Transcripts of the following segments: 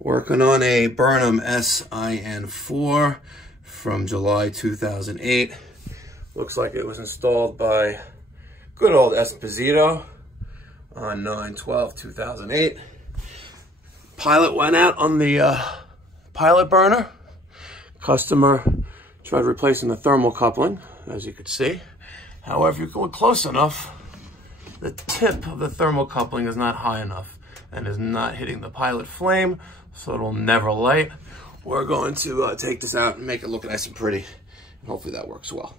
Working on a Burnham IN5 from July 2008. Looks like it was installed by good old Esposito on 9/12/2008. Pilot went out on the pilot burner. Customer tried replacing the thermocoupling, as you could see. However, if you go close enough, the tip of the thermocoupling is not high enough and is not hitting the pilot flame, so it'll never light. We're going to take this out and make it look nice and pretty, and hopefully that works well.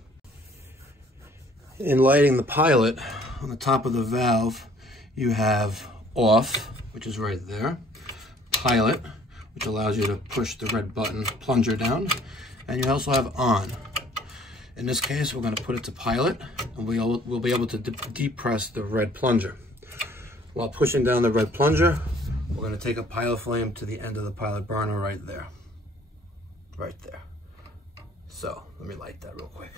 In lighting the pilot, on the top of the valve, you have off, which is right there, pilot, which allows you to push the red button plunger down, and you also have on. In this case, we're going to put it to pilot, and we'll be able to depress the red plunger. While pushing down the red plunger, we're going to take a pilot flame to the end of the pilot burner right there. Right there. So, let me light that real quick.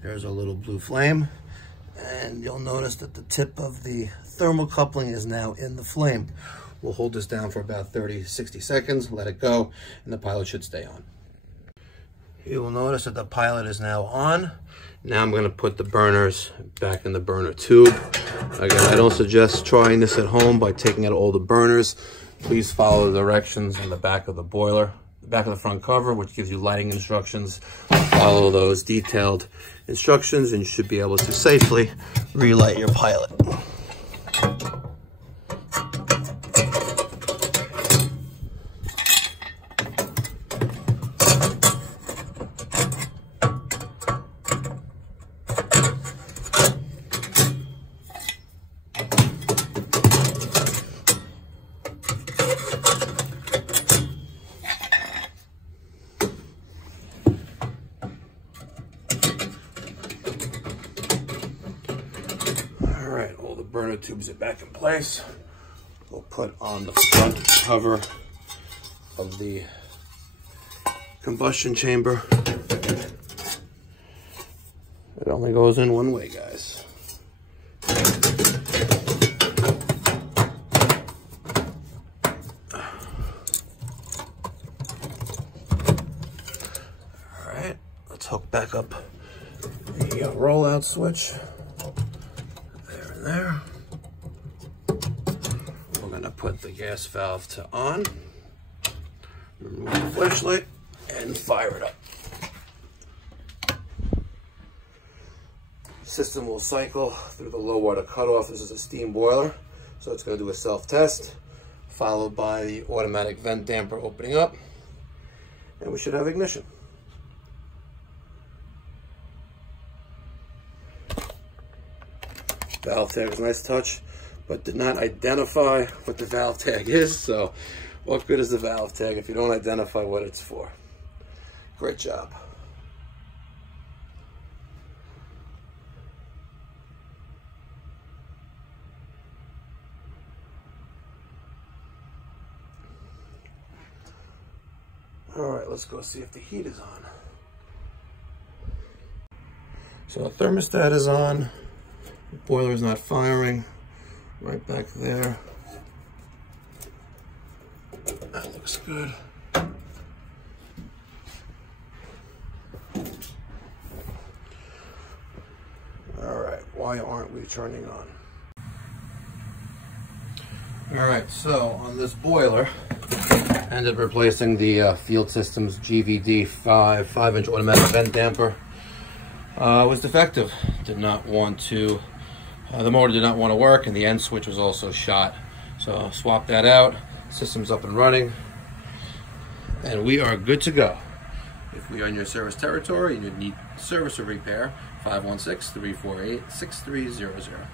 There's a little blue flame, and you'll notice that the tip of the thermocoupling is now in the flame. We'll hold this down for about 30-60 seconds, let it go, and the pilot should stay on. You will notice that the pilot is now on. Now I'm going to put the burners back in the burner tube. Again, I don't suggest trying this at home by taking out all the burners. Please follow the directions on the back of the boiler, the back of the front cover, which gives you lighting instructions. Follow those detailed instructions and you should be able to safely relight your pilot. Alright, all the burner tubes are back in place. We'll put on the front cover of the combustion chamber. It only goes in one way, guys. Alright, let's hook back up the rollout switch. There. We're going to put the gas valve to on, remove the flashlight, and fire it up. System will cycle through the low water cutoff. This is a steam boiler, so it's going to do a self-test, followed by the automatic vent damper opening up, and we should have ignition. Valve tag is a nice touch, but did not identify what the valve tag is, so what good is the valve tag if you don't identify what it's for? Great job. Alright, let's go see if the heat is on. So the thermostat is on. The boiler is not firing, right back there. That looks good. All right, why aren't we turning on? All right, so on this boiler, I ended up replacing the Field Systems GVD 5-inch automatic vent damper. It was defective. Did not want to. The motor did not want to work, and the end switch was also shot. So swap that out. System's up and running, and we are good to go. If we are in your service territory and you need service or repair, 516-348-6300.